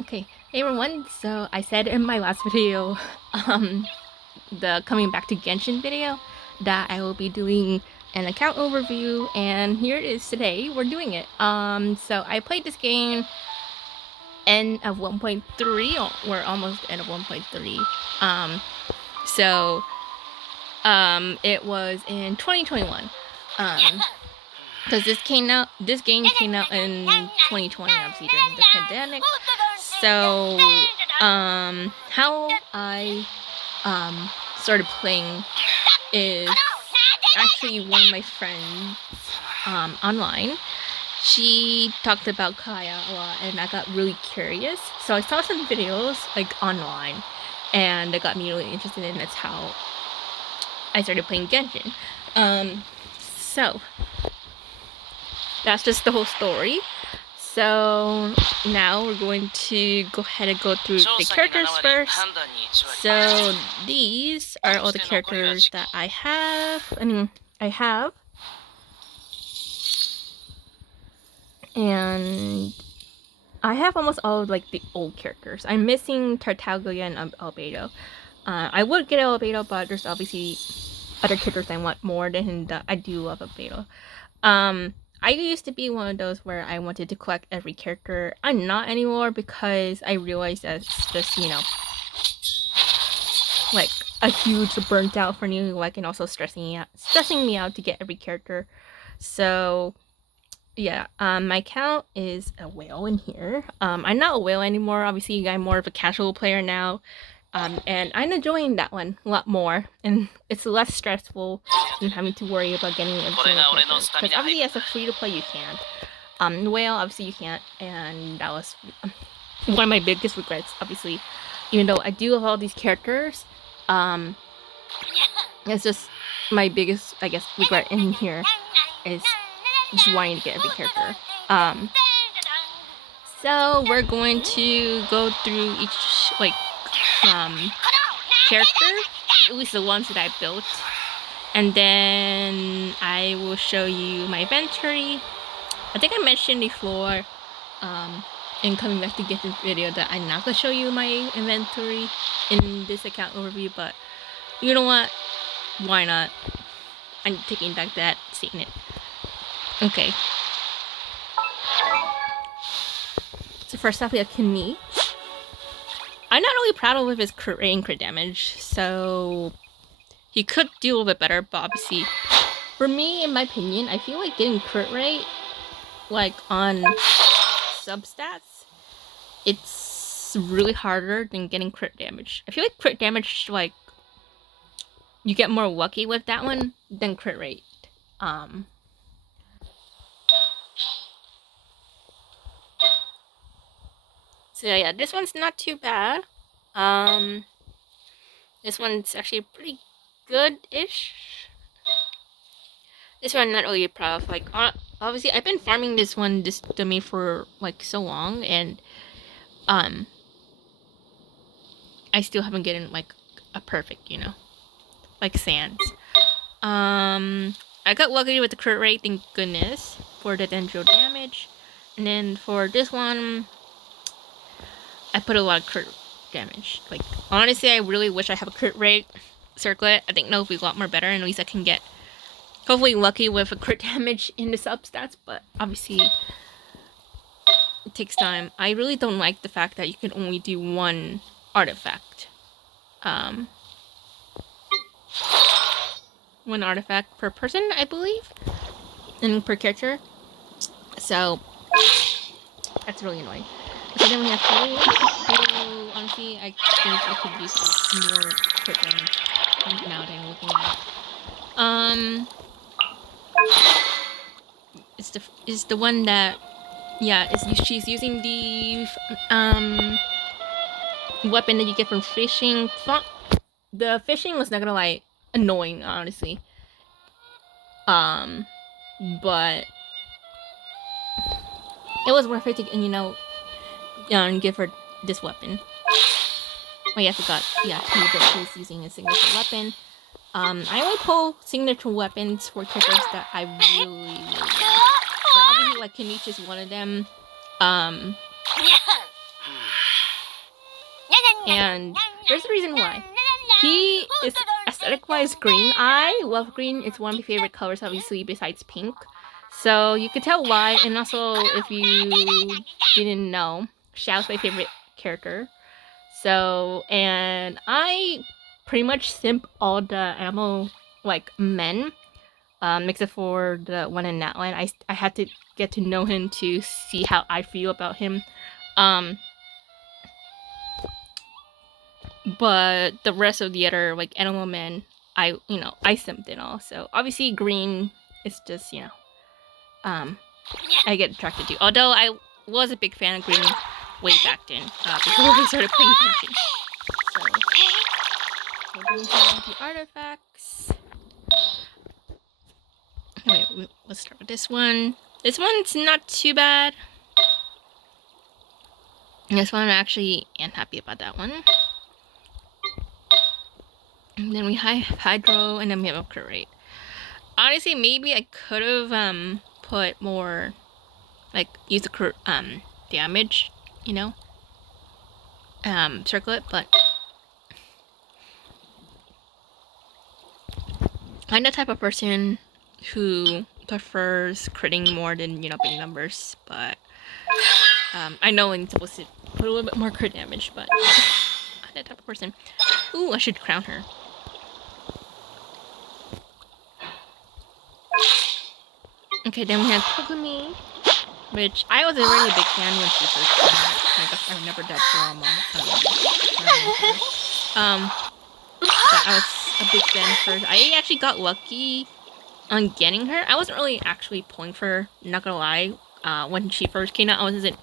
Okay, hey everyone. So I said in my last video, the coming back to Genshin video, that I will be doing an account overview, and here it is today. We're doing it. So I played this game end of 1.3. We're almost end of 1.3. So it was in 2021. Because this game came out in 2020, obviously during the pandemic. So, how I started playing is actually one of my friends online. She talked about Kaya a lot, and I got really curious. So I saw some videos like online, and it got me really interested, and that's how I started playing Genshin. So that's just the whole story. So now we're going to go ahead and go through the characters first. So these are all the characters that I have. And I have almost all of like the old characters. I'm missing Tartaglia and Albedo. I would get Albedo, but there's obviously other characters I want more than I do love Albedo. I used to be one of those where I wanted to collect every character. I'm not anymore because I realized that it's just, like a huge burnt out for new, like, and also stressing me out to get every character. So yeah, my account is a whale in here. I'm not a whale anymore. Obviously, I'm more of a casual player now. And I'm enjoying that one a lot more, and it's less stressful than having to worry about getting every single character. Because obviously, as a free-to-play, you can't. The whale, obviously, you can't, and that was one of my biggest regrets. Obviously, even though I do have all these characters, it's just my biggest, I guess, regret in here is just wanting to get every character. So we're going to go through each character, at least the ones that I built, and then I will show you my inventory. I think I mentioned before in coming back to get this video that I'm not gonna show you my inventory in this account overview, but you know what? Why not? I'm taking back that statement. Okay. So first off, we have Kimi. I'm not really proud of his crit rate and crit damage, so he could do a little bit better, but obviously, for me, in my opinion, I feel like getting crit rate, like, on substats, it's really harder than getting crit damage. I feel like crit damage, like, you get more lucky with that one than crit rate. So yeah, this one's not too bad. This one's actually pretty good-ish. This one I'm not really proud of. Like, obviously, I've been farming this dummy for like so long, and I still haven't gotten like a perfect, like Sans. I got lucky with the crit rate, thank goodness, for the dendro damage, and then for this one, I put a lot of crit damage. Like, honestly, I really wish I have a crit rate circlet. I think that would be a lot more better, and at least I can get hopefully lucky with a crit damage in the substats, but obviously it takes time. I really don't like the fact that you can only do one artifact. One artifact per person, I believe, and per character. So that's really annoying. Okay, then we have Blue. Blue, honestly, I think I could use more crit damage now that I'm looking at it. It's the one that, yeah, she's using the weapon that you get from fishing. The fishing was not gonna lie, annoying, honestly. But it was worth it to, give her this weapon. Oh yeah, I forgot. Yeah, she was using a signature weapon. I only pull signature weapons for characters that I really love. So obviously, like, Kanichi is one of them. And there's a reason why. He is aesthetic-wise green. I love green. It's one of my favorite colors, obviously, besides pink. So you could tell why. And also, if you didn't know, Xiao's my favorite character. So, and I pretty much simp all the animal, like, men. Except for the one in Natlan. I had to get to know him to see how I feel about him. But the rest of the other, like, animal men, I simped it all. So obviously green is just, I get attracted to. Although I was a big fan of green way back then, before we started playing Genshin. So, okay, then we have the artifacts. Wait, let's start with this one. This one's not too bad. This one, I actually am happy about that one. And then we have Hydro, and then we have Upgrade Rate. Honestly, maybe I could have put more, like, use the damage, circlet, but I'm the type of person who prefers critting more than, big numbers, but I know I'm supposed to put a little bit more crit damage, but I'm that type of person. Ooh, I should crown her. Okay, then we have Pokemon, which I was already a big fan when she first came out. I guess I remember that drama. But I was a big fan first. I actually got lucky on getting her. I wasn't really actually pulling for her, not gonna lie. When she first came out, I wasn't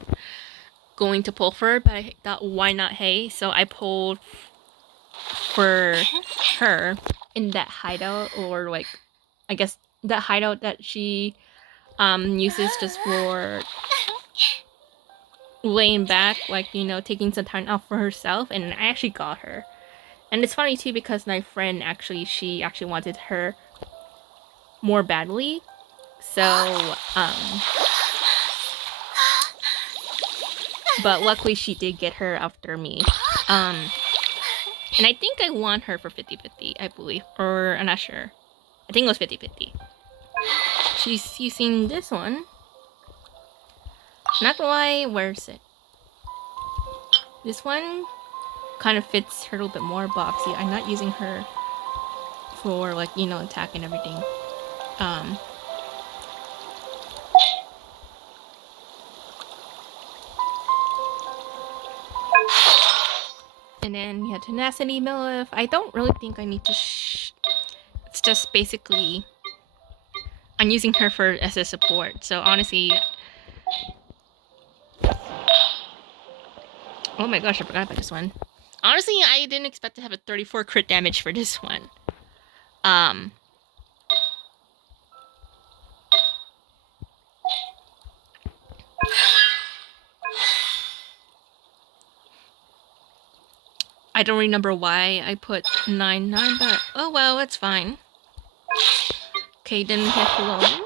going to pull for her, but I thought, why not, hey? So I pulled for her in that hideout, or, like, I guess that hideout that she uses just for laying back, like, taking some time off for herself, and I actually got her. And it's funny too, because my friend she actually wanted her more badly, so but luckily she did get her after me. And I think I won her for 50-50, I believe, or I'm not sure. I think it was 50-50. She's using this one. Not gonna lie, where's it? This one kind of fits her a little bit more, but obviously I'm not using her for, like, attack and everything. And then we have Tenacity Millif. I don't really think I need to it's just basically I'm using her as a support. So honestly, oh my gosh, I forgot about this one. Honestly, I didn't expect to have a 34 crit damage for this one. I don't remember why I put 9-9, but oh well, it's fine. Okay, then we have Flown,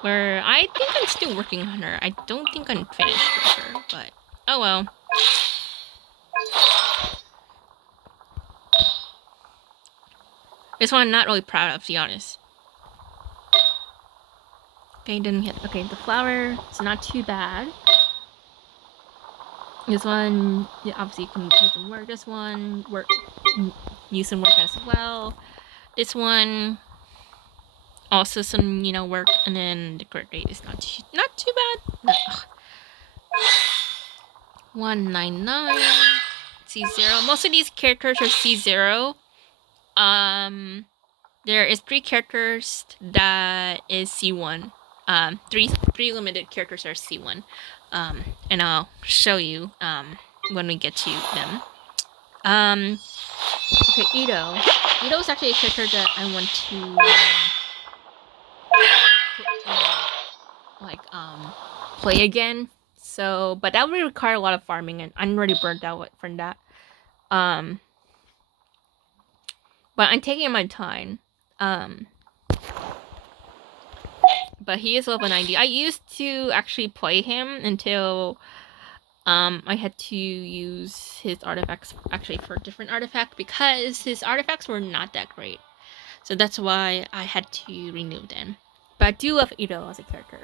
where I think I'm still working on her. I don't think I'm finished with her, but oh well. This one I'm not really proud of, to be honest. Okay, then we have, the flower. It's not too bad. This one, yeah, obviously you can use some work. This one, use some work as well. This one, also some, work. And then the crit rate is not too bad. No. 199. C0. Most of these characters are C0. There is 3 characters that is C1. Three limited characters are C1. And I'll show you when we get to them. Okay, Ito. Ito is actually a character that I want to play again. So, but that would require a lot of farming, and I'm already burnt out from that. But I'm taking my time. But he is level 90. I used to actually play him until I had to use his artifacts actually for a different artifact because his artifacts were not that great. So that's why I had to renew them. But I do love Ito as a character.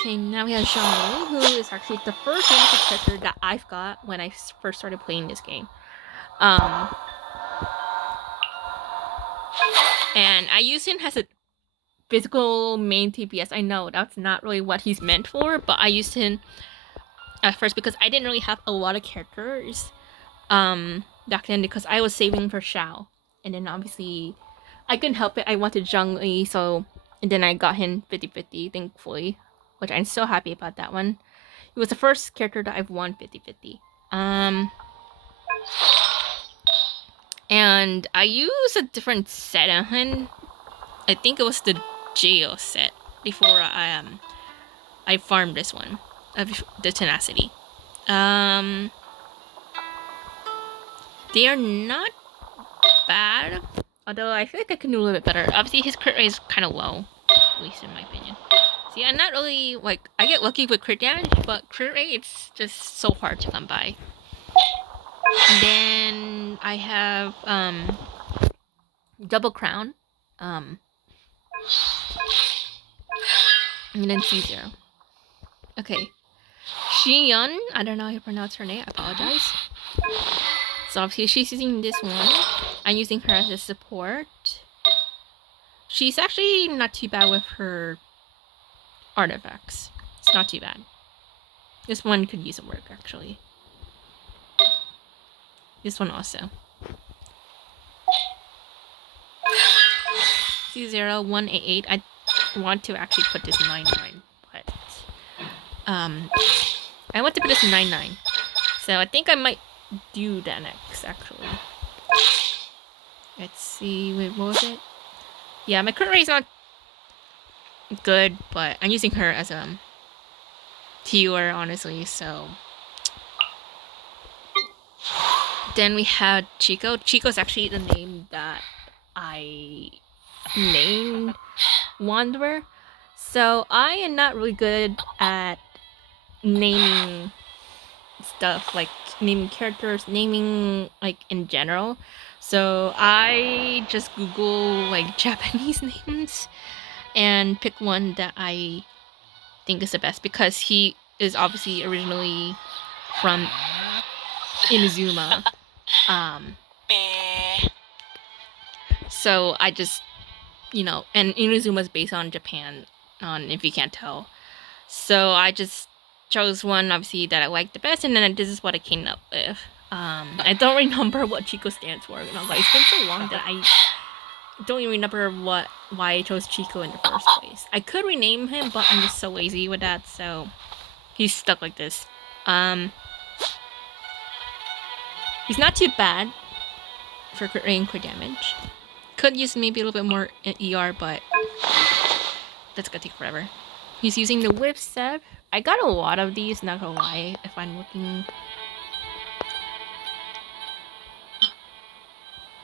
Okay, now we have Zhang, who is actually the first character that I've got when I first started playing this game. And I use him as a physical main TPS. I know that's not really what he's meant for, but I used him at first because I didn't really have a lot of characters back then because I was saving for Xiao. And then obviously I couldn't help it. I wanted Zhongli, so and then I got him 50-50, thankfully, which I'm so happy about that one. It was the first character that I've won 50-50. And I used a different set on him. I think it was the Geo set before I farmed this one of the tenacity. They are not bad, although I feel like I can do a little bit better. Obviously, his crit rate is kind of low, at least in my opinion. See, I'm not really like I get lucky with crit damage, but crit rate it's just so hard to come by. And then I have double crown, and then C0. Okay, Shiyun. I don't know how to pronounce her name. I apologize. So obviously she's using this one. I'm using her as a support. She's actually not too bad with her artifacts. It's not too bad. This one could use some work actually. This one also. C0188. I want to actually put this 99, but I want to put this 99. So I think I might do that next actually. Let's see. Wait, what was it? Yeah, my crit rate is not good, but I'm using her as a healer, honestly, so. Then we had Chico. Chico's actually the name that I named Wanderer. So I am not really good at naming stuff, like naming characters, naming like in general. So I just Google like Japanese names and pick one that I think is the best because he is obviously originally from Inazuma. So I just, you know, and Inazuma is based on Japan, if you can't tell. So I just chose one, obviously, that I liked the best, and then this is what I came up with. I don't remember what Chico stands for. You know, like, it's been so long that I don't even remember why I chose Chico in the first place. I could rename him, but I'm just so lazy with that, so he's stuck like this. He's not too bad for crit rate and crit damage. Could use maybe a little bit more ER, but that's gonna take forever. He's using the whip set. I got a lot of these, not gonna lie, if I'm looking.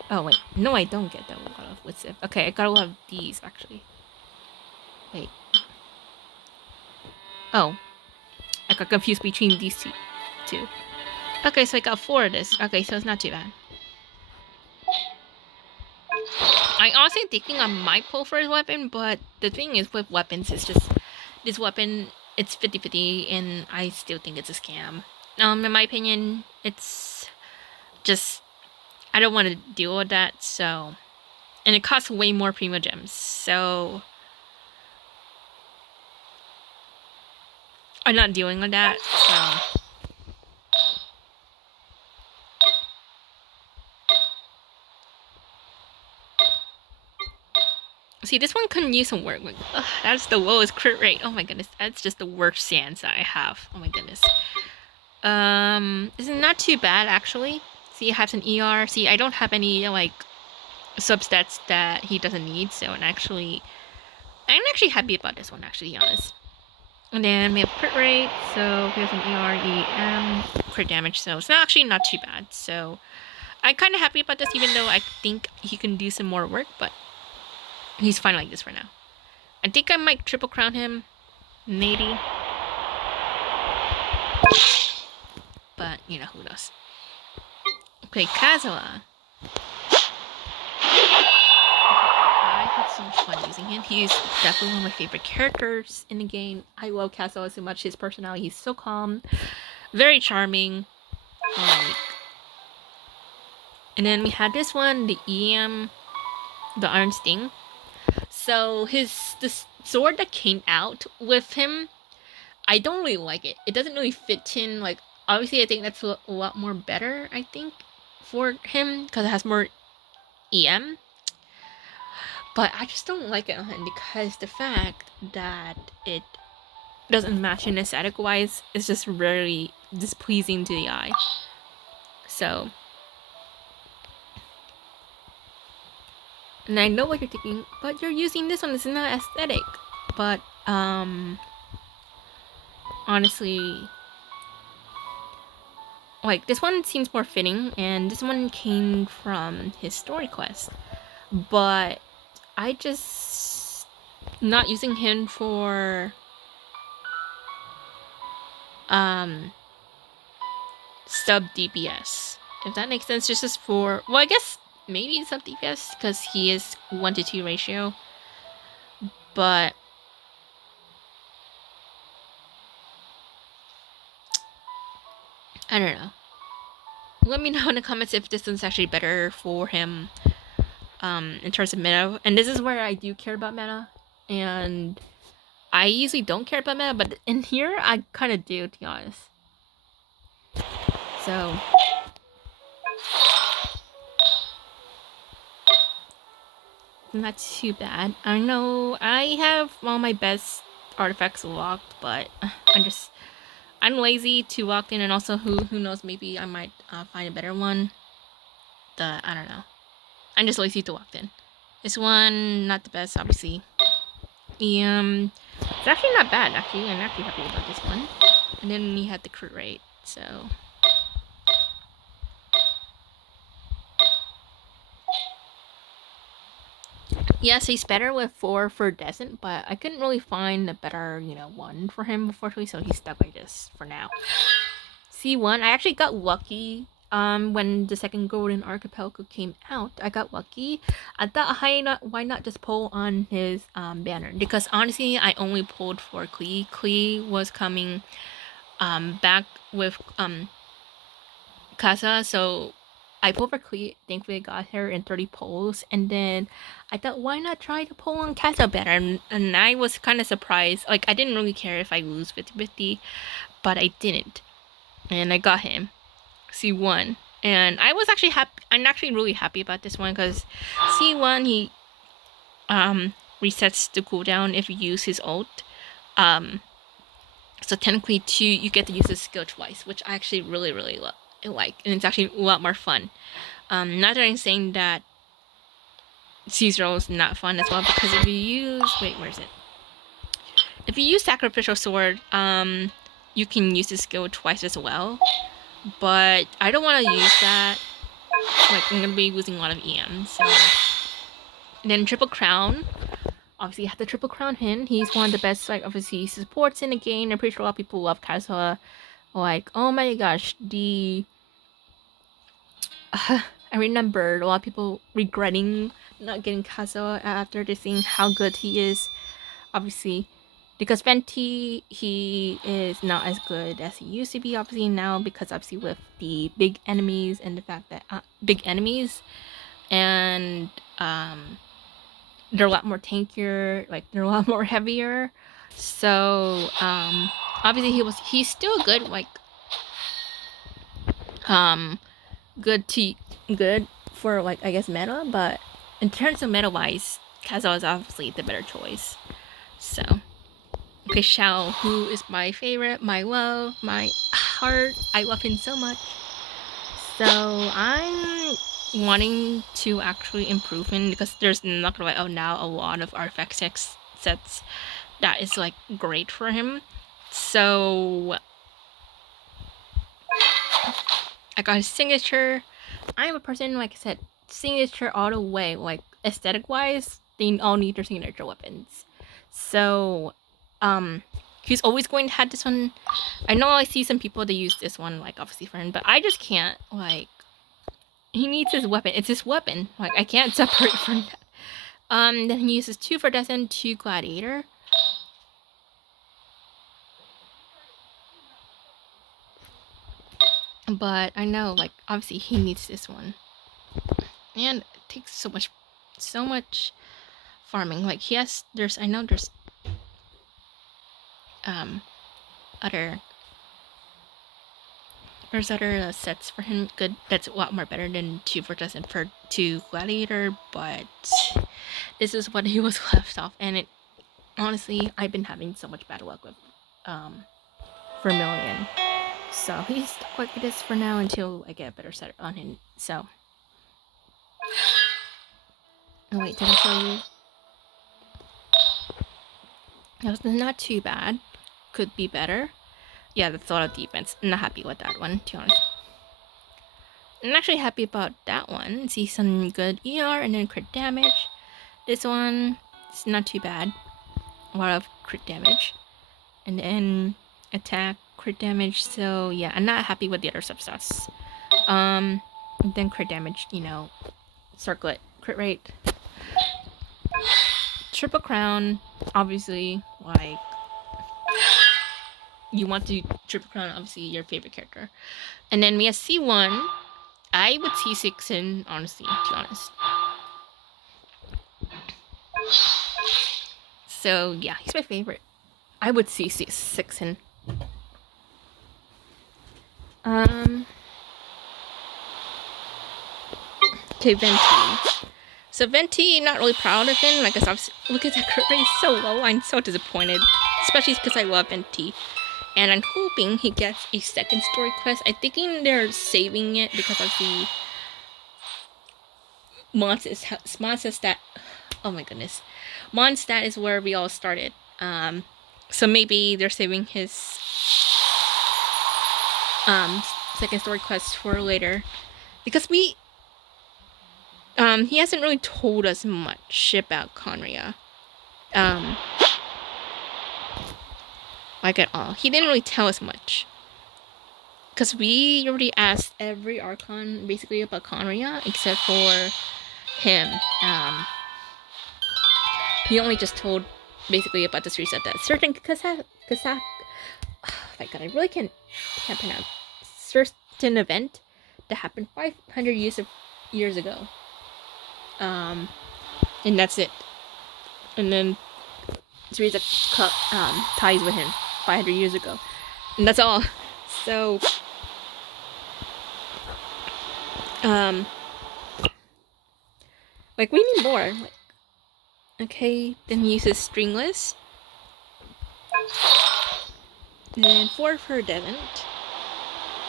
Oh wait, no I don't get that a lot of whip set. Okay, I got a lot of these actually. Wait. Oh. I got confused between these two. Okay, so I got 4 of this. Okay, so it's not too bad. I honestly thinking I might pull for his weapon, but the thing is with weapons, it's just this weapon, it's 50-50, and I still think it's a scam. In my opinion, it's just I don't want to deal with that. So, and it costs way more primo gems, so I'm not dealing with that. So. See, this one couldn't use some work. Like, ugh, that's the lowest crit rate. Oh my goodness, that's just the worst sands that I have. Oh my goodness. This is not too bad actually. See, it has an ER. See, I don't have any like substats that he doesn't need. So, I'm actually happy about this one. Actually, to be honest. And then we have crit rate. So we have an ER, EM, crit damage. So it's not too bad. So I'm kind of happy about this, even though I think he can do some more work, but. He's fine like this for now. I think I might triple crown him. Maybe. But, you know, who knows. Okay, Kazuha. I had so much fun using him. He's definitely one of my favorite characters in the game. I love Kazuha so much. His personality, he's so calm, very charming. And then we had this one, the EM, the Iron Sting. So the sword that came out with him, I don't really like it. It doesn't really fit in. Like, obviously, I think that's a lot more better, I think, for him, because it has more EM. But I just don't like it on him because the fact that it doesn't match in aesthetic wise is just very displeasing to the eye. So, and I know what you're thinking, but you're using this one, this is not aesthetic. But honestly, like, this one seems more fitting, and this one came from his story quest. But I just not using him for sub DPS, if that makes sense. Just for, well, I guess maybe sub DPS because he is 1-to-2 ratio, but I don't know. Let me know in the comments if this one's actually better for him in terms of meta. And this is where I do care about meta, and I usually don't care about meta, but in here I kind of do, to be honest. So not too bad. I know I have all my best artifacts locked, but I'm lazy to lock in, and also who knows, maybe I might find a better one. I don't know. I'm just lazy to lock in. This one, not the best, obviously. It's actually not bad, actually. I'm actually happy about this one. And then we had the crit rate, so... Yes, he's better with 4 for Descent, but I couldn't really find a better, one for him, unfortunately, so he's stuck like this for now. C1, I actually got lucky when the second Golden Archipelago came out. I got lucky. I thought, why not just pull on his banner? Because honestly, I only pulled for Klee. Klee was coming back with Casa, so I pulled for Klee. Thankfully, I got her in 30 pulls, and then I thought, why not try to pull on Casa better? And I was kind of surprised. Like, I didn't really care if I lose 50-50, but I didn't. And I got him. C1. And I was actually happy. I'm actually really happy about this one because C1, he resets the cooldown if you use his ult. So technically, you get to use his skill twice, which I actually really, really like. And it's actually a lot more fun. Not that I'm saying that C0 is not fun as well, because if you use... Wait, where is it? If you use Sacrificial Sword, you can use the skill twice as well. But I don't want to use that. Like, I'm going to be losing a lot of EM, so... And then Triple Crown. Obviously, you have the Triple Crown him. He's one of the best, like, obviously, supports in the game. I'm pretty sure a lot of people love Kazuha. Like, oh my gosh, I remember a lot of people regretting not getting Kazuha after just seeing how good he is. Obviously, because Venti, he is not as good as he used to be, obviously, now, because obviously with the big enemies and the fact that big enemies, and they're a lot more tankier, like they're a lot more heavier. So obviously he's still good, like good for, like, I guess, meta, but in terms of meta wise, Kazuha is obviously the better choice. So okay, Xiao, who is my favorite, my love, my heart. I love him so much. So I'm wanting to actually improve him, because there's not gonna, like, oh, now a lot of artifact sets that is, like, great for him. So I got his signature. I'm a person, like I said, signature all the way. Like, aesthetic wise, they all need their signature weapons. So He's always going to have this one. I know I see some people that use this one, like, obviously for him, but I just can't, like, he needs his weapon. It's his weapon. Like, I can't separate from that. Then he uses 2 for Descent, 2 Gladiator. But I know, like, obviously he needs this one. And it takes so much farming. Like, I know there's other sets for him good that's a lot more better than 2 for Descent for 2 Gladiator, but this is what he was left off, and it honestly, I've been having so much bad luck with Vermilion. So he's stuck like this for now until I get a better set on him. So, oh wait, did I show you? That was not too bad. Could be better. Yeah, that's a lot of defense. I'm not happy with that one, to be honest. I'm actually happy about that one. See some good ER and then crit damage. This one, it's not too bad. A lot of crit damage. And then attack, crit damage. So yeah, I'm not happy with the other substats. Then crit damage, you know, circlet, crit rate. Triple crown, obviously, like, you want to triple crown, obviously, your favorite character. And then we have C1. I would C6 in, honestly, to be honest. So yeah, he's my favorite. I would C6 in. Okay, Venti. So Venti, not really proud of him. Like, look at that crit rate, he's so low. I'm so disappointed, especially because I love Venti. And I'm hoping he gets a second story quest. I'm thinking they're saving it because of the Mondstadt. Oh my goodness. Mondstadt is where we all started. So maybe they're saving his second story quest for later. Because he hasn't really told us much about Conria. Like at all. He didn't really tell us much. Because we already asked every Archon basically about Conria except for him. He only just told basically about this reset that certain oh my god, I really can't pronounce. Certain event that happened 500 years ago. And that's it. And then Teresa ties with him 500 years ago. And that's all. So, like, we need more. Like, okay, then he uses Stringless. And then 4 for Devant.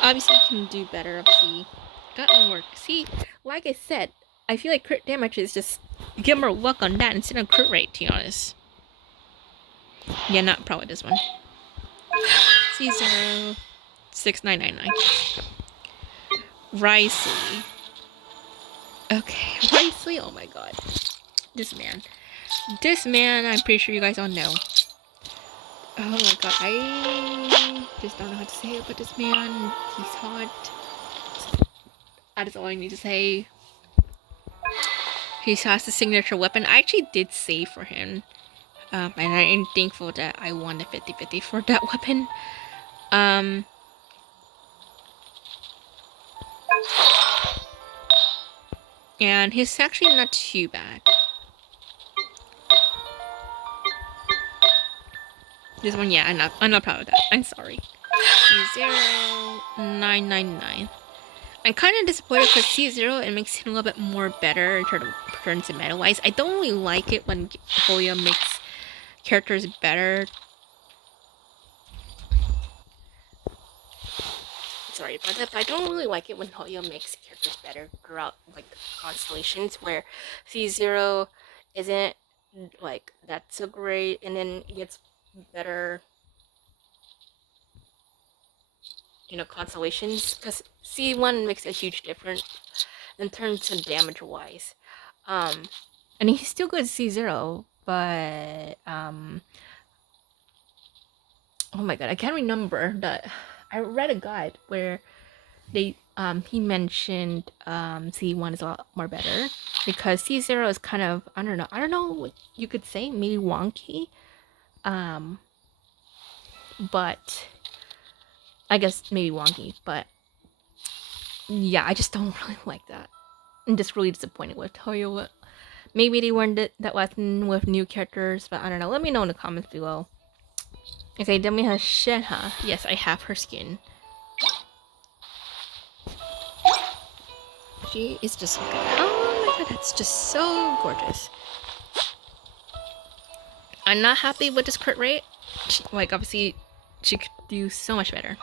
Obviously, can do better, obviously. That won't work. See, like I said, I feel like crit damage is just get more luck on that instead of crit rate, to be honest. Yeah, not probably this one. C0 6999. Ricely. Okay, Ricely, oh my god. This man, I'm pretty sure you guys all know. Oh my god, I just don't know how to say it, but this man, he's hot. That is all I need to say. He has the signature weapon. I actually did save for him. And I am thankful that I won the 50-50 for that weapon. And he's actually not too bad. This one, yeah, I'm not proud of that. I'm sorry. C0999. I'm kind of disappointed because C0, it makes him a little bit more better in terms of meta-wise. I don't really like it when Hoyo makes characters better. Sorry about that, but I don't really like it when Hoyo makes characters better throughout, like, constellations, where C0 isn't, like, that so great, and then it gets better, you know, constellations, because C1 makes a huge difference in terms of damage-wise. And he's still good at C0, but, oh my god, I can't remember that. I read a guide where they he mentioned C1 is a lot more better because C0 is kind of I don't know what you could say, maybe wonky. But I guess maybe wonky, but yeah, I just don't really like that. I'm just really disappointed with Toyo. Maybe they learned that lesson with new characters, but I don't know. Let me know in the comments below. Okay, then we have Shenha. Yes, I have her skin. She is just okay. Oh my god, that's just so gorgeous. I'm not happy with this crit rate. Like, obviously, she could do so much better.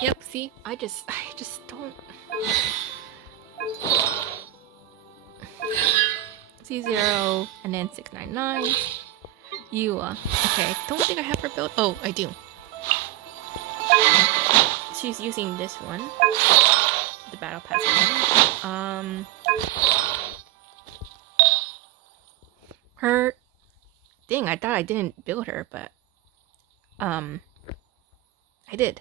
Yep, see? I just don't... C0, and then 699. Yua. Okay, don't think I have her build. Oh, I do. She's using this one. The battle pass one. Her... Dang, I thought I didn't build her, but... I did.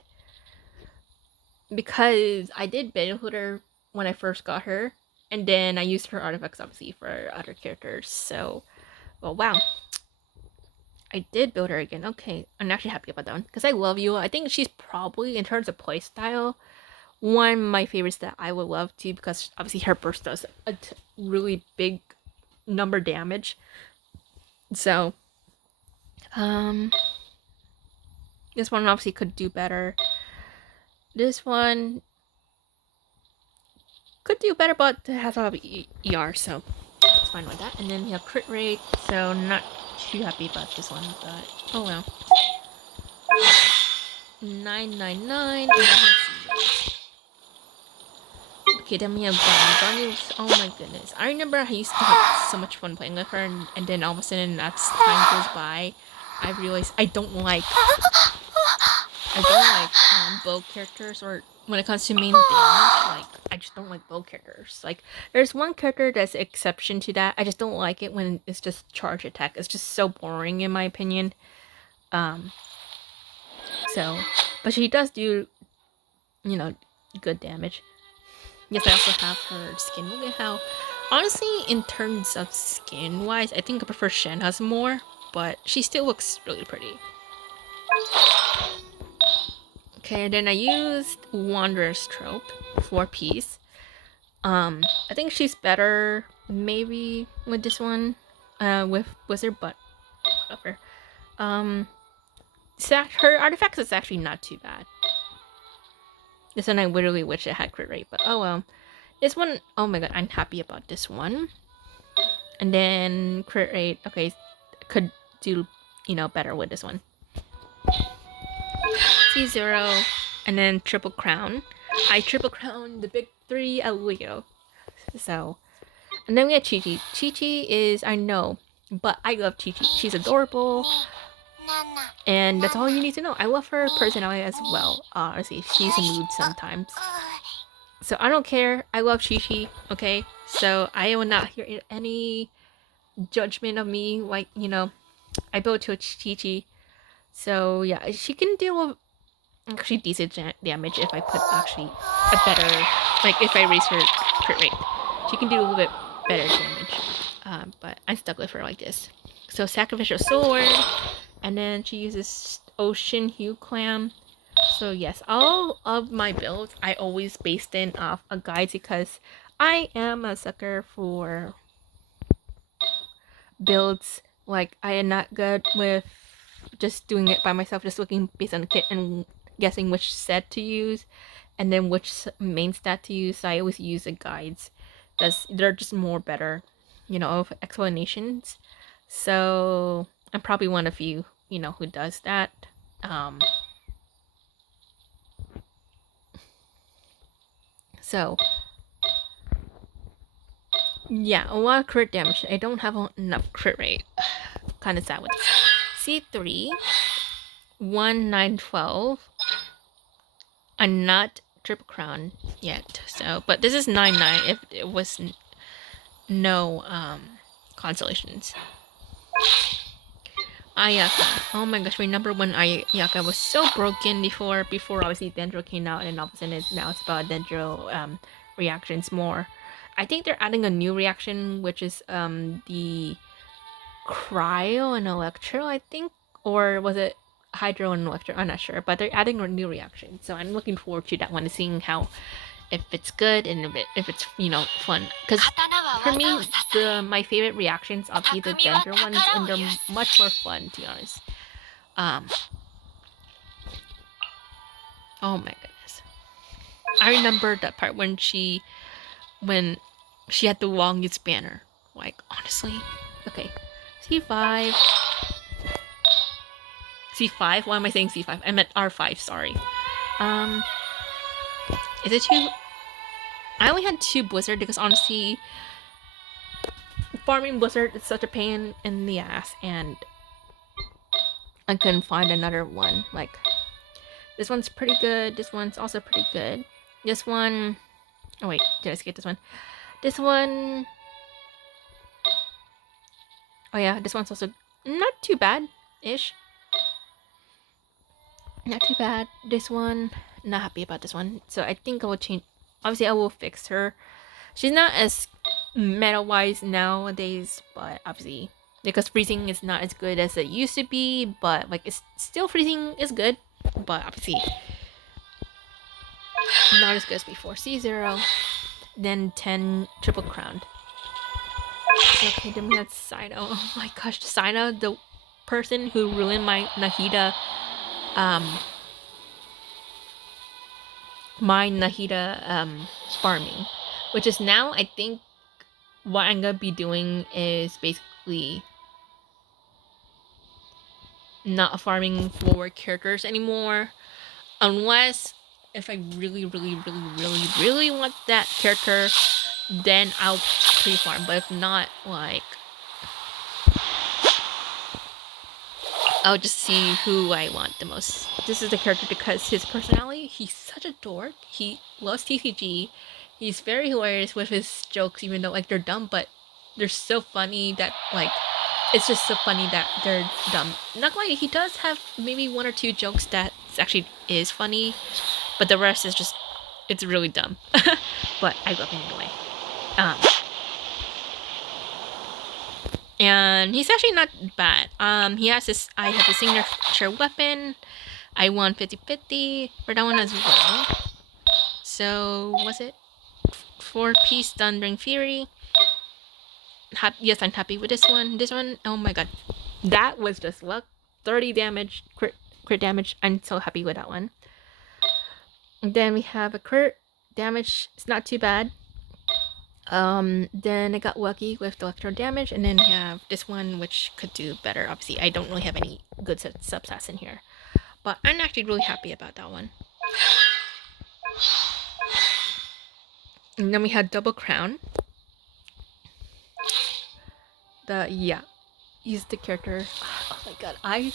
Because I did build her when I first got her. And then I used her artifacts, obviously, for other characters. So, well, wow. I did build her again. Okay, I'm actually happy about that one. Because I love Yua. I think she's probably, in terms of playstyle, one of my favorites that I would love to. Because, obviously, her burst does a really big number damage. So, this one obviously could do better. This one could do better, but it has a lot of ER, so it's fine with that. And then we have crit rate, so not too happy about this one, but oh well. 999. Okay, then we have Bonnie. Oh my goodness. I remember I used to have so much fun playing with her, and then all of a sudden, as time goes by, I realized I don't like bow characters, or when it comes to main damage, like, I just don't like bow characters. Like, there's one character that's an exception to that. I just don't like it when it's just charge attack. It's just so boring, in my opinion. So, but she does do, you know, good damage. Yes, I also have her skin. Look at how, honestly, in terms of skin-wise, I think I prefer Shenha's more, but she still looks really pretty. Okay, then I used Wondrous trope, 4-piece. I think she's better maybe with this one, with Wizard, but whatever. Her artifacts is actually not too bad. This one I literally wish it had crit rate, but oh well. This one, oh my god, I'm happy about this one. And then crit rate, okay, could do, you know, better with this one. C0, and then triple crown. I triple crown the big 3 at Leo. So, and then we have Chi-Chi. Chi-Chi is, I know, but I love Chi-Chi. She's adorable. And that's all you need to know. I love her personality as well. Honestly, she's a mood sometimes. So I don't care. I love Chi-Chi, okay? So I will not hear any judgment of me, like, you know, I built to a Chi-Chi. So yeah, she can deal with actually decent damage if I put actually a better, like if I raise her crit rate. She can do a little bit better damage. But I'm stuck with her like this. So sacrificial sword, and then she uses ocean hue clam. So yes, all of my builds I always based in off a guide because I am a sucker for builds. Like, I am not good with just doing it by myself, just looking based on the kit and guessing which set to use and then which main stat to use. So I always use the guides because they're just more better, you know, of explanations. So I'm probably one of you, you know, who does that. So yeah, a lot of crit damage. I don't have enough crit rate. Kind of sad with this. C3, 1, 9, 12. I'm not triple crown yet. So, but this is 9-9 if it was no constellations. Ayaka. Oh my gosh, remember when Ayaka was so broken before obviously Dendro came out, and all of a sudden now it's about Dendro reactions more. I think they're adding a new reaction, which is the Cryo and Electro, I think, or was it Hydro and Electro? I'm not sure, but they're adding a new reaction, so I'm looking forward to that one, seeing how, if it's good and if it's fun. Because for me, my favorite reactions are the Dendro ones, and they're much more fun, to be honest. Oh my goodness, I remember that part when she had the longest banner. Like, honestly, okay, C5. C5? Why am I saying C5? I meant R5, sorry. Is it 2? I only had 2 Blizzard because honestly, farming Blizzard is such a pain in the ass, and I couldn't find another one. Like, this one's pretty good. This one's also pretty good. This one... Oh wait, did I skip this one? This one... Oh yeah, this one's also not too bad-ish. Not too bad. This one, not happy about this one. So I think I will change. Obviously, I will fix her. She's not as meta-wise nowadays, but obviously, because freezing is not as good as it used to be. But like, it's still freezing is good, but obviously not as good as before. C0, then 10 triple crowned. Okay, then we have Saito. Oh my gosh, Saito, the person who ruined my Nahida farming, which is now, I think what I'm gonna be doing is basically not farming for characters anymore, unless if I really want that character, then I'll pre-farm. But if not, like, I'll just see who I want the most. This is the character because his personality, he's such a dork. He loves TCG. He's very hilarious with his jokes, even though like they're dumb, but they're so funny that like it's just so funny that they're dumb. Not like he does have maybe 1 or 2 jokes that actually is funny, but the rest is just, it's really dumb. But I love him anyway. And he's actually not bad. He has this, I have the signature weapon. I won 50-50 for that one as well. So, was it 4-piece Thundering Fury? Yes, I'm happy with this one. This one, oh my god. That was just luck. 30 damage, crit damage. I'm so happy with that one. And then we have a crit damage. It's not too bad. Then I got lucky with the electro damage, and then we have this one, which could do better. Obviously, I don't really have any good substats in here, but I'm actually really happy about that one. And then we had double crown. He's the character. Oh my god, I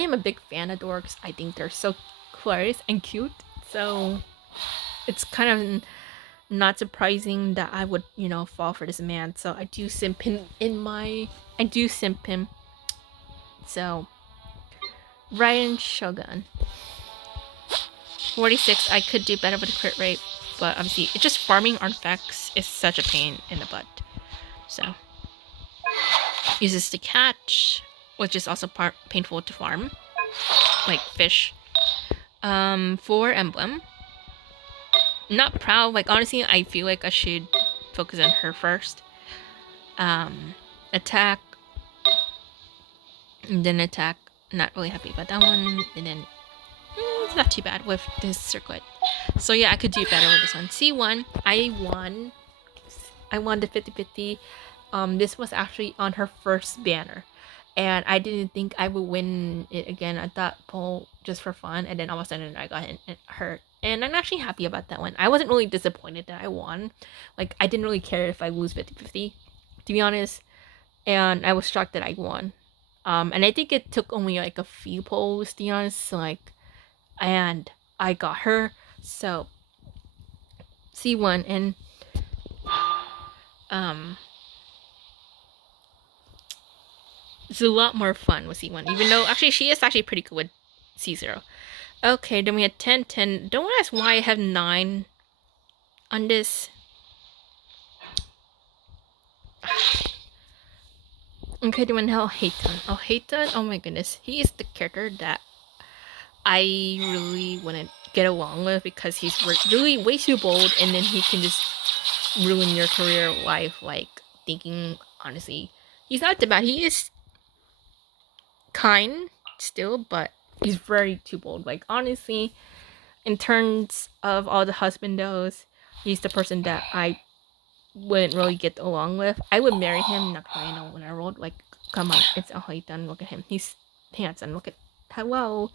am a big fan of dorks. I think they're so hilarious and cute. So it's kind of not surprising that I would, fall for this man. So I do simp him So, Ryan Shogun. 46, I could do better with the crit rate, but obviously, it's just farming artifacts is such a pain in the butt. So, uses the catch, which is also painful to farm, like fish. 4 emblem. Not proud, like honestly, I feel like I should focus on her first. Attack, and then attack. Not really happy about that one, and then it's not too bad with this circlet. So yeah, I could do better with this one. C1, I won the 50-50. This was actually on her first banner, and I didn't think I would win it again. I thought pull just for fun, and then all of a sudden I got hurt. And I'm actually happy about that one. I wasn't really disappointed that I won. Like, I didn't really care if I lose 50-50, to be honest. And I was shocked that I won. And I think it took only like a few polls, to be honest. Like, and I got her. So C1 and it's a lot more fun with C1, even though actually she is actually pretty good with C0. Okay, then we had 10, 10. Don't ask why I have 9 on this. Okay, then we have Heitan. Oh, Heitan, oh my goodness. He is the character that I really wouldn't get along with because he's really way too bold, and then he can just ruin your career life, like thinking, honestly. He's not that bad. He is kind still, but he's very too bold. Like, honestly, in terms of all the husbandos, he's the person that I wouldn't really get along with. I would marry him, not gonna know when I rolled. Like, come on, it's Ahaitan. Look at him. He's handsome. Look at hello.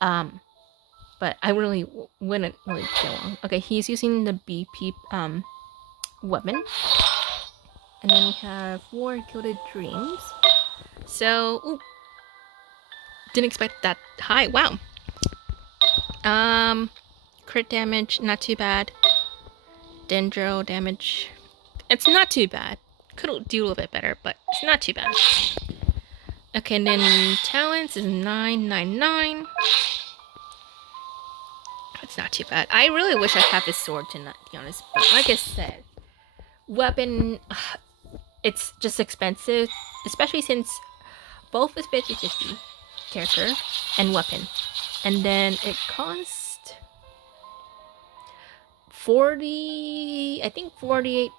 But I really wouldn't really get along. Okay, he's using the BP weapon, and then we have 4 Gilded Dreams. So, ooh, didn't expect that high. Wow. Crit damage, not too bad. Dendro damage, it's not too bad. Could do a little bit better, but it's not too bad. Okay, and then talents is 999. It's not too bad. I really wish I had this sword to not be honest, but like I said, weapon, it's just expensive, especially since both is 50-50 character and weapon, and then it cost 40, I think 48.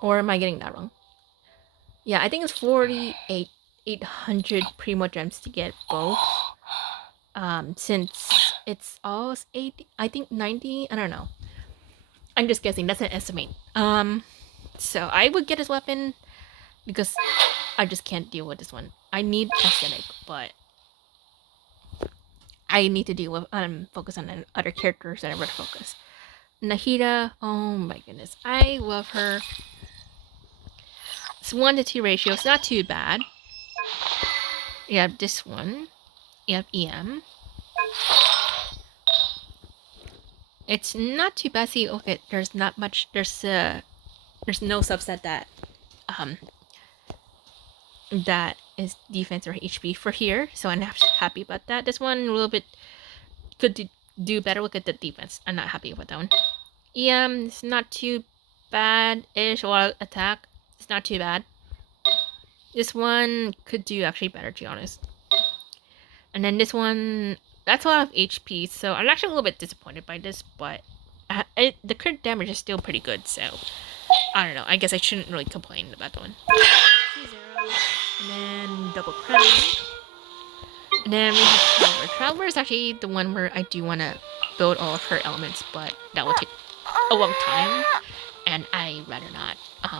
Or am I getting that wrong? Yeah, I think it's 800 primo gems to get both. Since it's all 80, I think 90. I don't know. I'm just guessing. That's an estimate. So I would get his weapon because I just can't deal with this one. I need aesthetic, but I need to deal with focus on other characters that I would focus. Nahida, oh my goodness, I love her. It's 1-2 ratio. It's not too bad. You have this one. You have EM. It's not too bad. See, okay, there's not much. There's no subset that that is defense or HP for here, so I'm not happy about that. This one a little bit could do better. Look at the defense. I'm not happy with that one. EM, it's not too bad-ish. Or attack, it's not too bad. This one could do actually better, to be honest. And then this one, that's a lot of HP, so I'm actually a little bit disappointed by this, but the crit damage is still pretty good, so I don't know. I guess I shouldn't really complain about that one. 2-0, and then double crown. And then we have Traveler. Traveler is actually the one where I do want to build all of her elements, but that will take a long time, and I rather not do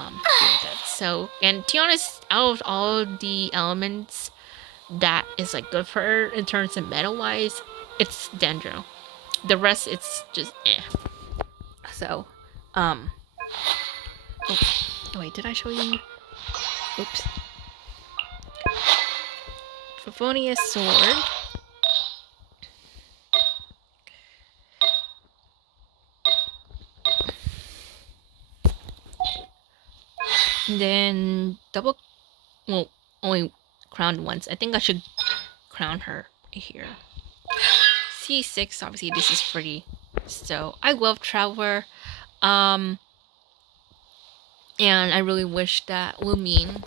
that. So, and to be honest, out of all the elements that is like good for her in terms of meta wise, it's Dendro. The rest, it's just eh. So, oh wait, did I show you? Oops. Favonia's sword. And then double, well, only crowned once. I think I should crown her here. C6, obviously this is pretty. So I love Traveler. And I really wish that Lumine,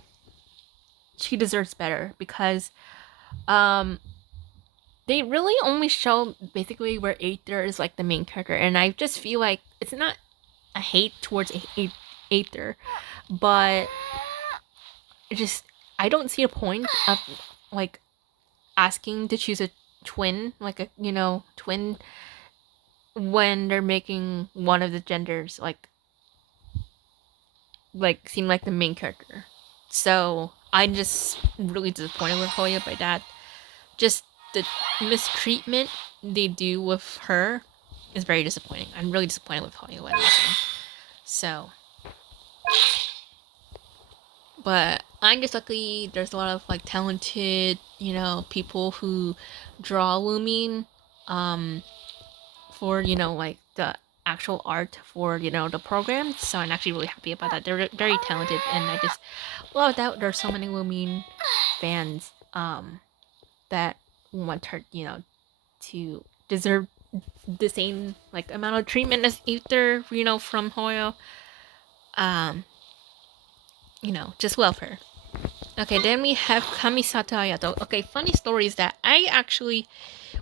she deserves better because they really only show basically where Aether is like the main character, and I just feel like it's not a hate towards Aether, but it just, I don't see a point of like asking to choose a twin, like a, you know, twin, when they're making one of the genders like seem like the main character. So I'm just really disappointed with Hoya by that. Just the mistreatment they do with her is very disappointing. I'm really disappointed with Hoya by this one. So But I'm just lucky. There's a lot of like talented, you know, people who draw Lumine, for like the actual art for the program. So I'm actually really happy about that. They're very talented, and I just love that there's so many Lumine fans that want her, to deserve the same like amount of treatment as Ether, from Hoyo. Just love her. Okay, then we have Kamisato Ayato. Okay, funny story is that I actually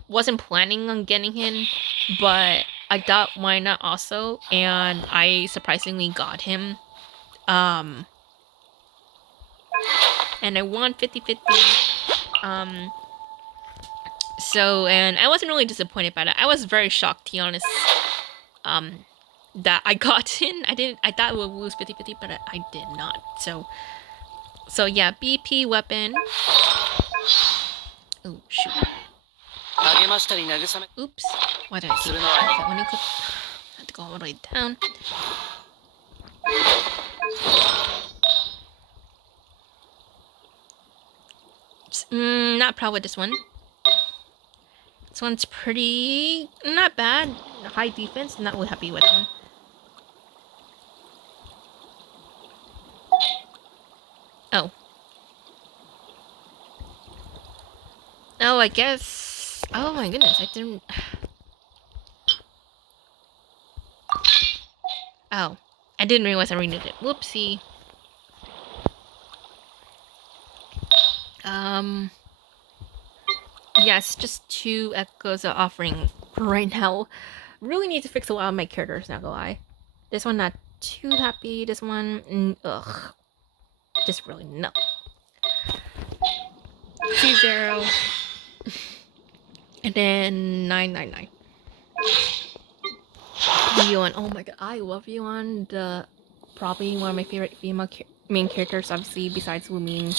wasn't planning on getting him, but I thought why not also, and I surprisingly got him. And I won 50-50. And I wasn't really disappointed by that. I was very shocked, to be honest. That I got in. I thought we would lose 50-50, but I did not. So yeah, BP weapon. Oh shoot. Oops. Why did I do that? Okay, when you click, I have to go all the way down. Not proud with this one. This one's pretty not bad. High defense. Not really happy with that one. Oh. Oh, I guess. Oh my goodness, I didn't. Oh, I didn't realize I renewed it. Whoopsie. Yes, just 2 echoes of offering right now. Really need to fix a lot of my characters, not gonna lie. This one not too happy. This one, ugh. Just really no. 2-0. And then 999. Yuan, oh my god, I love Yuan. Probably one of my favorite female main characters, obviously, besides Lumine.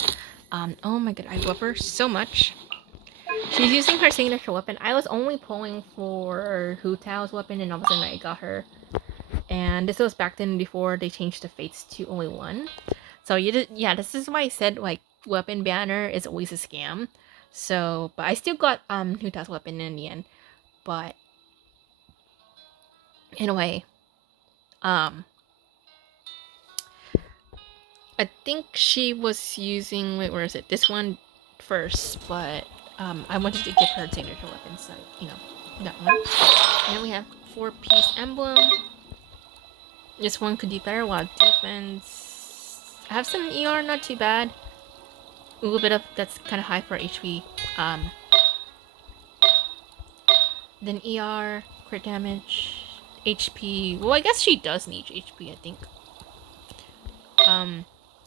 Oh my god, I love her so much. She's using her signature weapon. I was only pulling for Hu Tao's weapon, and all of a sudden I got her. And this was back then before they changed the fates to only 1. So this is why I said like weapon banner is always a scam. So, but I still got Hu Tao's weapon in the end. But anyway, I think she was using, wait, where is it? This one first, but I wanted to give her a signature weapon, so that one. And then we have 4-piece emblem. This one could do better. A lot of defense. I have some ER, not too bad. A little bit of that's kind of high for HP. Then ER, crit damage, HP. Well, I guess she does need HP, I think.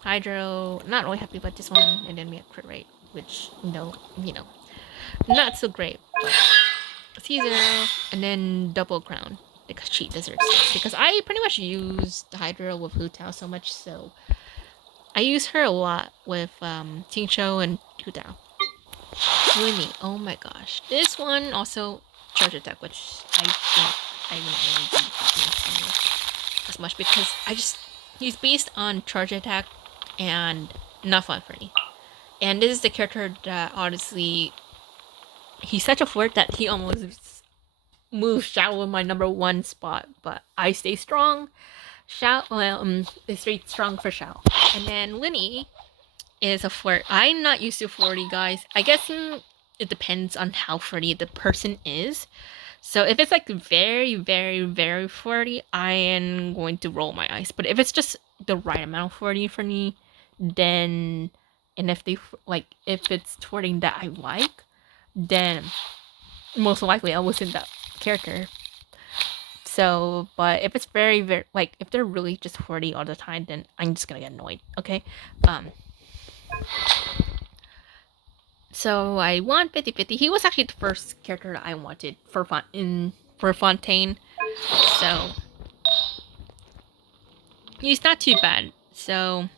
Hydro, not really happy about this one. And then we have crit rate, which not so great. But C0, and then double crown because she deserves it. Because I pretty much used Hydro with Hu Tao so much, so I use her a lot with Tincho and Hu Tao. Winnie, oh my gosh. This one also charge attack, which I wouldn't really be as much because he's based on charge attack and not fun for me. And this is the character that honestly, he's such a flirt that he almost moves Xiao in my #1 spot, but I stay strong. They stay strong for Xiao. And then Winnie is a flirt. I'm not used to flirty, guys. I guess it depends on how flirty the person is. So if it's like very, very, very flirty, I am going to roll my eyes. But if it's just the right amount of flirty for me, then, and if it's flirting that I like, then most likely I'll listen to that character. So, but if it's very, very, if they're really just flirty all the time, then I'm just gonna get annoyed, okay? So I won 50-50. He was actually the first character that I wanted for Fontaine. So he's not too bad. So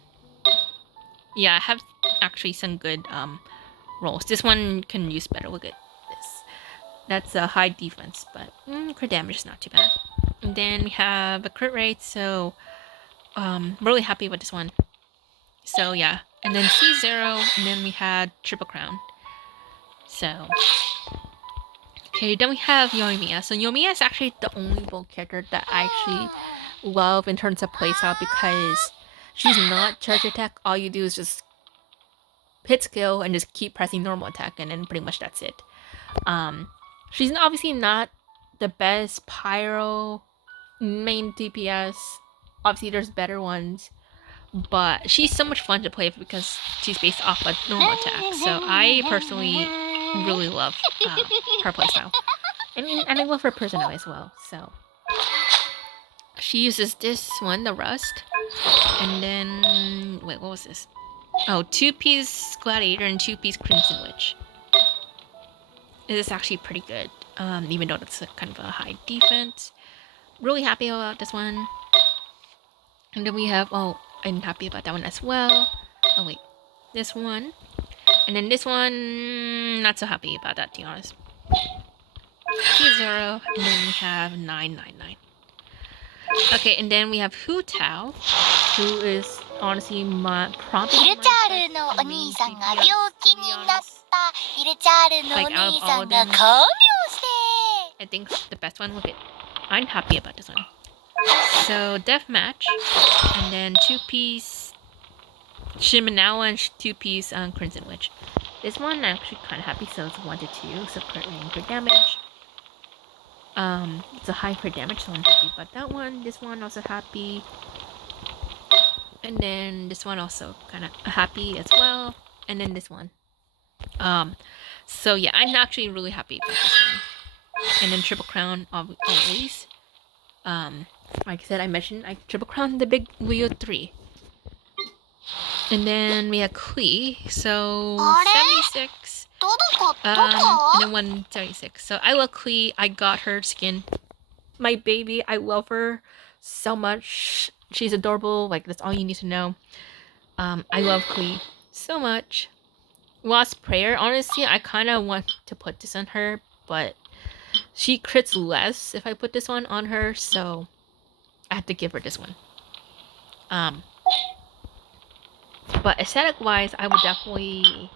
yeah, I have actually some good rolls. This one can use better. Look at this. That's a high defense, but crit damage is not too bad. And then we have a crit rate, so really happy with this one. So yeah, and then C0, and then we had Triple Crown. So okay, then we have Yoimiya. So Yoimiya is actually the only bold character that I actually love in terms of playstyle because she's not charge attack. All you do is just hit skill and just keep pressing normal attack, and then pretty much that's it. She's obviously not the best pyro main DPS. Obviously, there's better ones, but she's so much fun to play because she's based off a normal attack. So I personally really love her playstyle. And I love her personality as well. So she uses this one, the Rust, and then wait, what was this? Oh, 2-piece Gladiator and 2-piece Crimson Witch. This is actually pretty good, even though it's kind of a high defense. Really happy about this one. And then we have, oh, I'm happy about that one as well. Oh wait, this one. And then this one, not so happy about that, to be honest. P0, and then we have 999. Okay, and then we have Hu Tao, who is honestly my probably my best main DPS, to be honest. Like out of all of them, I think the best one. Look at, I'm happy about this one. So Deathmatch, and then 2-piece Shiminawa and 2-piece Crimson Witch. This one I'm actually kind of happy, so it's 1 to 2, so crit rate crit damage. It's a high crit damage, so I'm happy about that one. This one also happy. And then this one also kind of happy as well. And then this one. So yeah, I'm actually really happy about this one. And then Triple Crown always. Like I said, I mentioned I Triple Crown the big Leo 3. And then we have Klee, so 76. And then 176. So I love Klee. I got her skin. My baby, I love her so much. She's adorable. Like, that's all you need to know. I love Klee so much. Lost Prayer, honestly, I kind of want to put this on her, but she crits less if I put this one on her, so I have to give her this one. But aesthetic-wise, I would definitely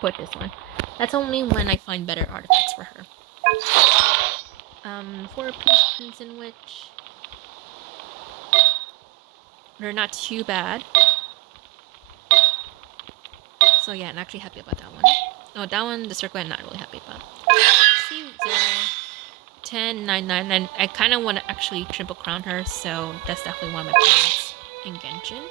put this one. That's only when I find better artifacts for her. 4-piece Crimson Witch. They're not too bad. So yeah, I'm actually happy about that one. Oh, that one, the circle, I'm not really happy about. C0, 10, 9, 9, and I kind of want to actually Triple Crown her, so that's definitely one of my plans in Genshin.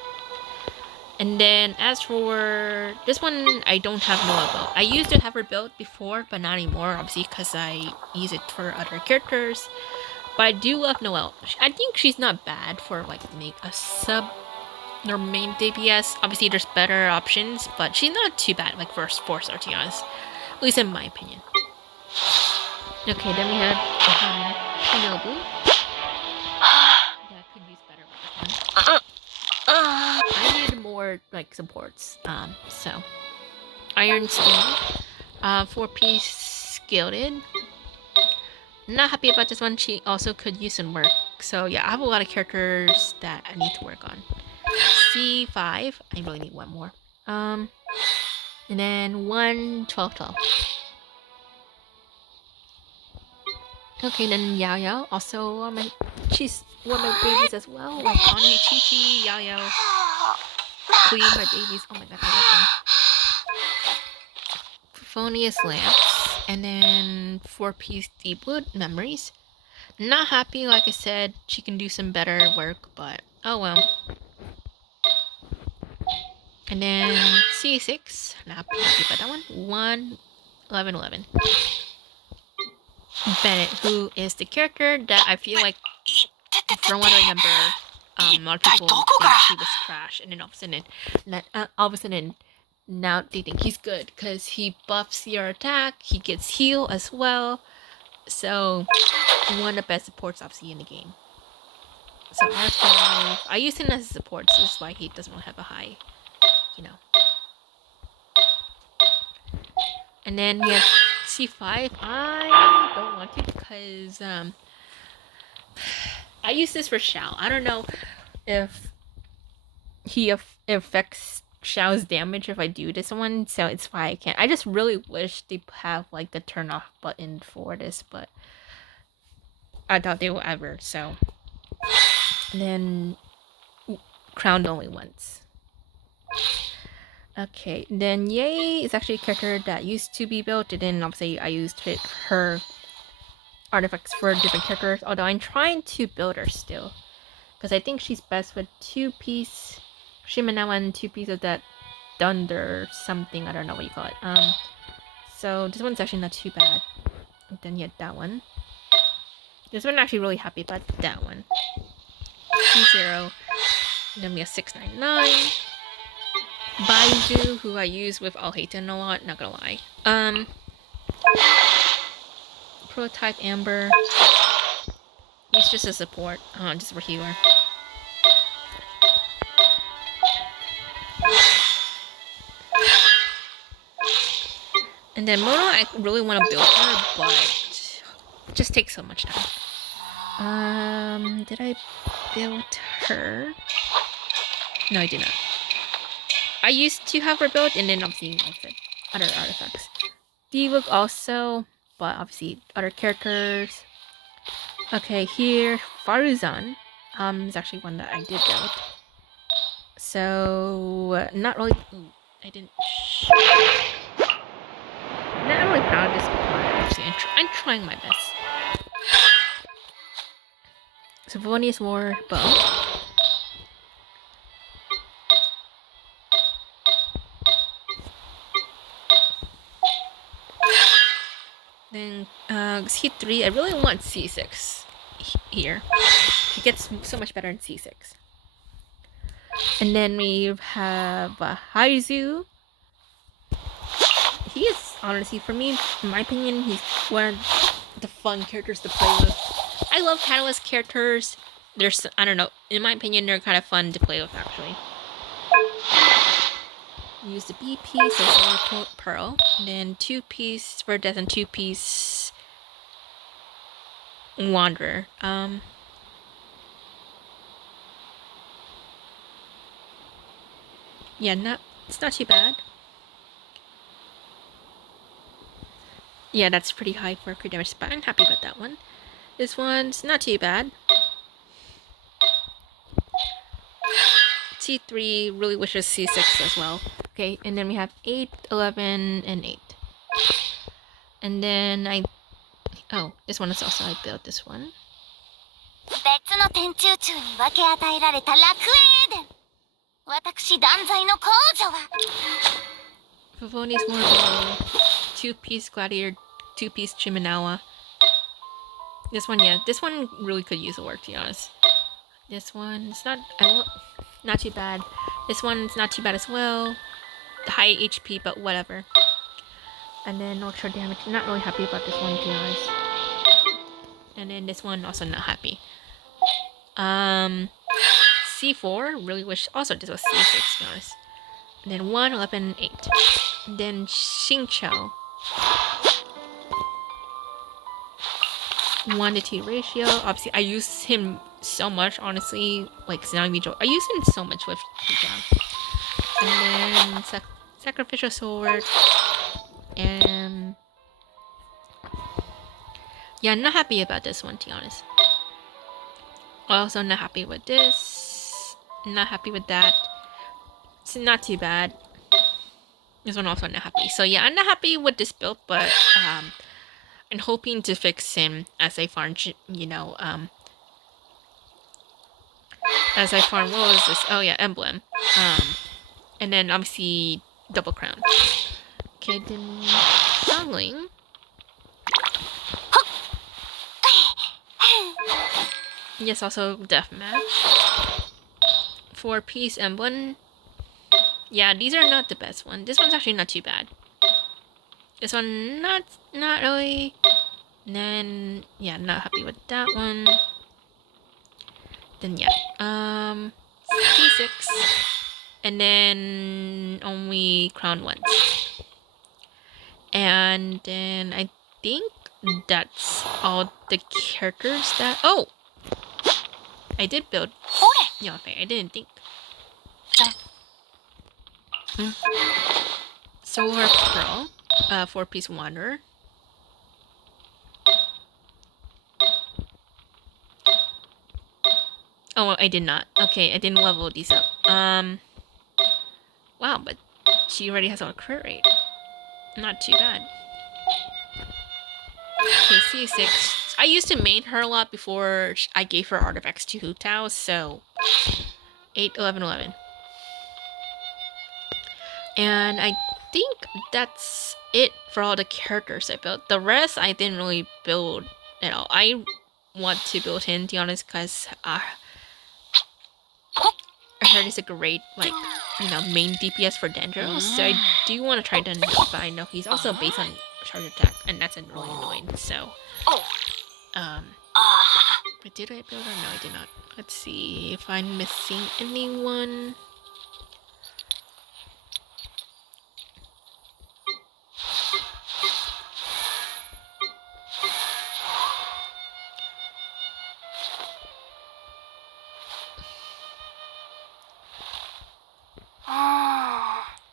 And then as for this one, I don't have Noah built. I used to have her built before, but not anymore, obviously, because I use it for other characters. But I do love Noelle. I think she's not bad for like make a sub or main DPS. Obviously, there's better options, but she's not too bad like for 4-star, to be honest. At least in my opinion. Okay, then we have Shinobu. Yeah, I could use better with this one. I need more like supports. So Iron Steel, 4-piece Gilded. Not happy about this one. She also could use some work. So yeah, I have a lot of characters that I need to work on. C5. I really need one more. And then 1, 12, 12. Okay, then Yao Yao. Also, she's one of my babies as well. Like Ani, Chi Chi, Yao Yao. Queen, my babies. Oh my god, I love them. Euphonious Lamps. And then 4-piece Deep Wood Memories. Not happy, like I said. She can do some better work, but oh well. And then C6. Not happy about that one. 1, 11, 11. Bennett, who is the character that I feel like, from what I remember, a lot of people think he was trash, and then all of a sudden, now they think he's good because he buffs your attack, he gets heal as well. So one of the best supports obviously in the game. So R5, I use him as a support, so that's why he doesn't really have a high, you know. And then we have C5. I don't want to because I use this for Shao. I don't know if he affects Xiao's damage if I do this one, so it's why I can't. I just really wish they have like the turn off button for this, but I doubt they will ever. So then crowned only once. Okay, then Yay is actually a character that used to be built, and then obviously I used her artifacts for different characters, although I'm trying to build her still, because I think she's best with 2-piece Shimenawa and 2-piece of that thunder something, I don't know what you call it. So this one's actually not too bad. And then yet that one. This one I'm actually really happy about that one. 2-0. And then we have 699. Baizu, who I use with Alhaiten a lot, not gonna lie. Prototype Amber. He's just a support, just a healer. And then Mono, I really want to build her, but it just takes so much time. Did I build her? No, I did not. I used to have her built, and then obviously, like I said, other artifacts. D-Look also, but obviously other characters. Okay, here, Faruzan, is actually one that I did build. So, not really, I didn't, not really proud of this component, actually. I'm trying my best. Savonius War Bow. Then, C3, I really want C6 here. It gets so much better in C6. And then we have Haizu. He is, honestly, for me, in my opinion, he's one of the fun characters to play with. I love Catalyst characters. I don't know, in my opinion, they're kind of fun to play with, actually. Use the B piece, so Solar Pearl. And then 2-piece for Death and 2-piece Wanderer. Yeah, it's not too bad. Yeah, that's pretty high for crit damage, but I'm happy about that one. This one's not too bad. C3 really wishes C6 as well. Okay, and then we have 8, 11, and 8. And then oh, this one is also, I built this one. Favoni's Morgul, 2-piece Gladiator, 2-piece Chiminawa. This one, yeah, this one really could use a work, to be honest. This one, it's not too bad. This one's not too bad as well. High HP, but whatever. And then extra damage. Not really happy about this one, to be honest. And then this one, also not happy. C4, really wish also this was C6, to be honest. And then 1, 11, 8. And then Xingqiu. 1-2 ratio. Obviously, I use him so much, honestly. Like, I use him so much with Hijab. And then Sacrificial Sword. And yeah, I'm not happy about this one, to be honest. Also not happy with this. Not happy with that. It's not too bad. This one also not happy. So yeah, I'm not happy with this build, but I'm hoping to fix him as I farm, as I farm, what was this? Oh yeah, Emblem. And then obviously double crown. Okay, then Songling. Yes, also deathmatch. 4-piece Emblem. Yeah, these are not the best one. This one's actually not too bad. This one, not really. And then, yeah, not happy with that one. Then, yeah. C6. And then only crown once. And then I think that's all the characters that... Oh! I did build... Yeah, okay, I didn't think. Solar Pearl, 4-piece Wanderer. Oh, I did not. Okay, I didn't level these up. Wow, but she already has a crit rate. Not too bad. Okay, C6. I used to main her a lot before I gave her artifacts to Hu Tao, so 8, 11, 11. And I think that's it for all the characters I built. The rest I didn't really build at all. I want to build him, to be honest, because I heard he's a great, like, you know, main DPS for Dendros. So I do want to try Dendros, but I know he's also based on charge attack, and that's really annoying. So, but did I build or no? I did not. Let's see if I'm missing anyone.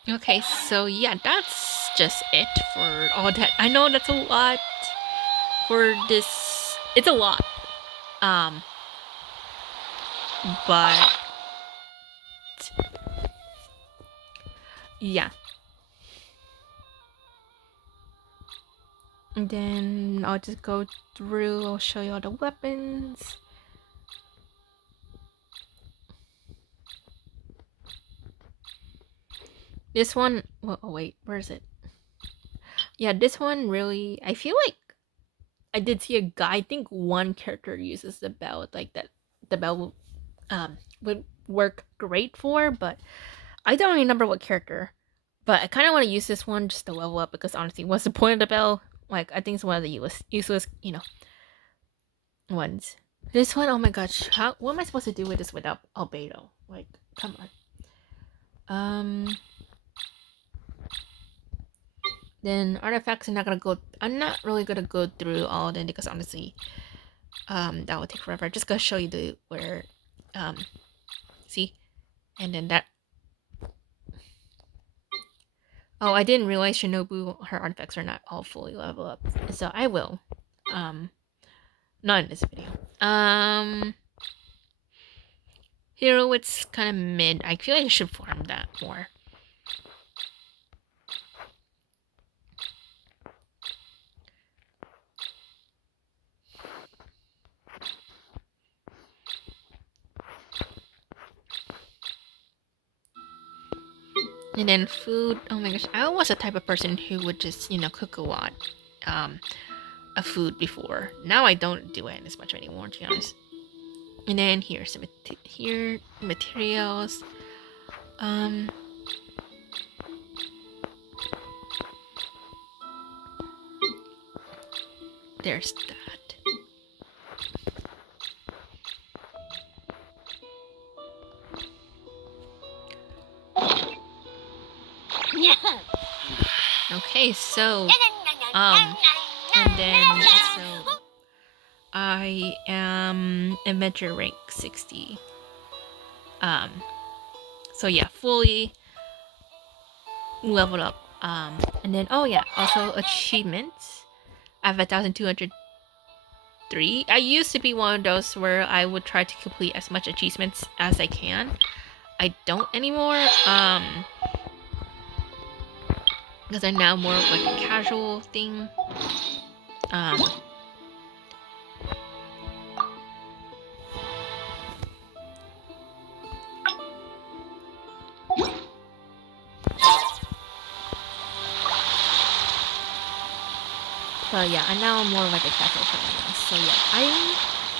Okay, so yeah, that's just it for all that. I know that's a lot for this. It's a lot. But yeah. And then I'll just go through, I'll show you all the weapons. This one, well, oh wait, where is it? Yeah, this one really, I feel like I did see a guy, I think one character uses the bell, like that the bell would work great for, but I don't remember what character. But I kind of want to use this one just to level up, because honestly, what's the point of the bell? Like, I think it's one of the useless, you know, ones. This one, oh my gosh, what am I supposed to do with this without albedo? Like, come on. Then artifacts, I'm not really gonna go through all of them, because honestly, that would take forever. I'm just gonna show you where, see, and then that. Oh, I didn't realize Shinobu, her artifacts are not all fully level up, so I will, not in this video. Hero, it's kind of mid. I feel like I should farm that more. And then food, oh my gosh, I was the type of person who would just, you know, cook a lot of food before. Now I don't do it as much anymore, to be honest. And then here's some materials. There's that. Okay, so and then also I am adventure rank 60. So yeah, fully leveled up. And then oh yeah, also achievements. I have 1,203. I used to be one of those where I would try to complete as much achievements as I can. I don't anymore. Because I'm now more of like a casual thing. But yeah, I'm now more like a casual player now. So yeah, I'm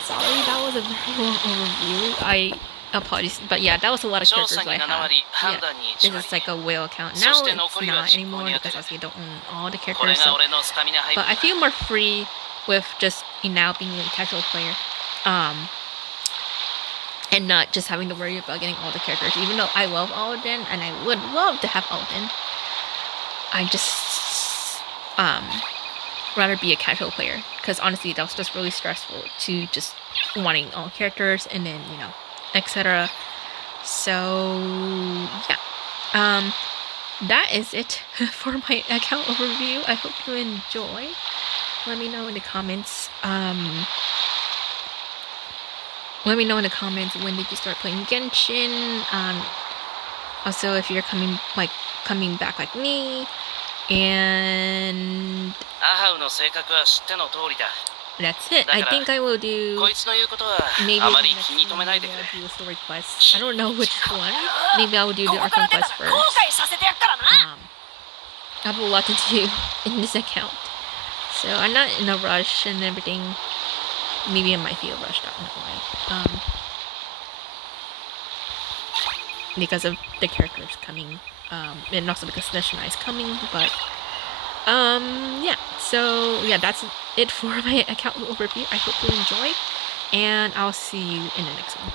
sorry that was a very long overview. I apologize, but yeah, that was a lot of characters I have. Yeah, this is like a whale account. Now it's not anymore, because obviously I don't own all the characters. So. But I feel more free with just now being a casual player. And not just having to worry about getting all the characters. Even though I love all of them, and I would love to have all of them, I just rather be a casual player, because honestly that was just really stressful to just wanting all characters and then, you know, etc. So yeah, that is it for my account overview. I hope you enjoy. Let me know in the comments. Let me know in the comments when did you start playing Genshin. Also, if you're coming back like me, and that's it. I think I will do maybe I'll do a story quest. I don't know which one. Maybe I will do the Archon quest first. I have a lot to do in this account, so I'm not in a rush and everything. Maybe I might feel rushed out in a way. Because of the characters coming, and also because Neshina is coming, but yeah, so yeah, that's it for my account overview. I hope you enjoy, and I'll see you in the next one.